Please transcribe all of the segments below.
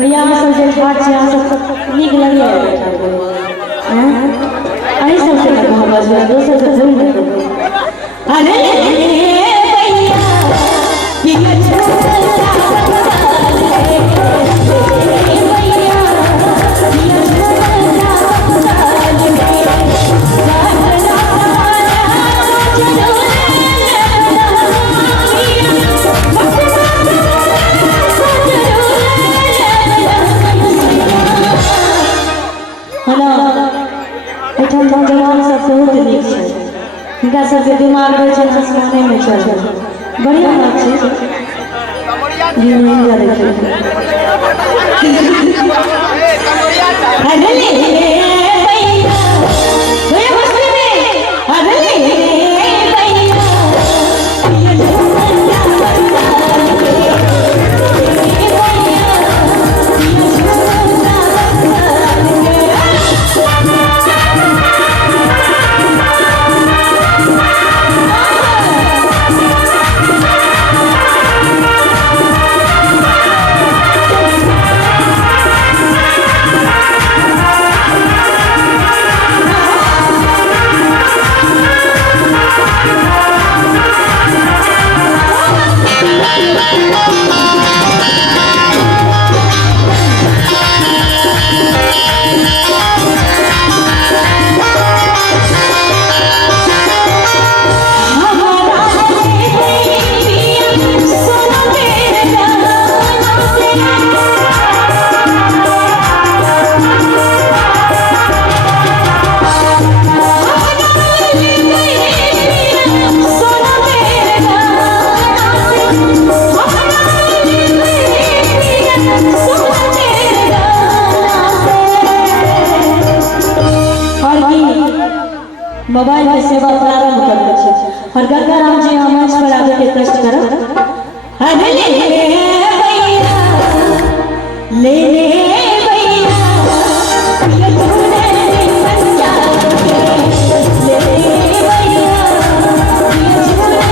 भैया सब जे ठाट छै अहाँ सब नीक लगैया हैं अही सब से कहा बस दोसर से थोड़ी ना अरे भैया जवान सब बहुत नीक छै हिनका सबके दिमाग रहै छै आसमाने में चढ़ल बढ़िया बात छै ये नहीं जा मोबाइल में सेवा प्रारंभ कर दै छै और गंगा राम जी हम मंच पर आगे के कष्ट करब अरे ले भैया ले भैया ये तूने पंजा ले भैया ये तूने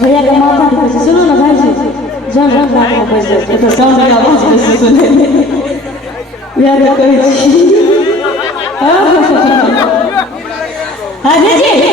भैया का माथा के पैसे सुनो ना भाई जी जन रंग का पैसे तो साउंड का आवाज कैसे सुने भैया का कहे अरे जी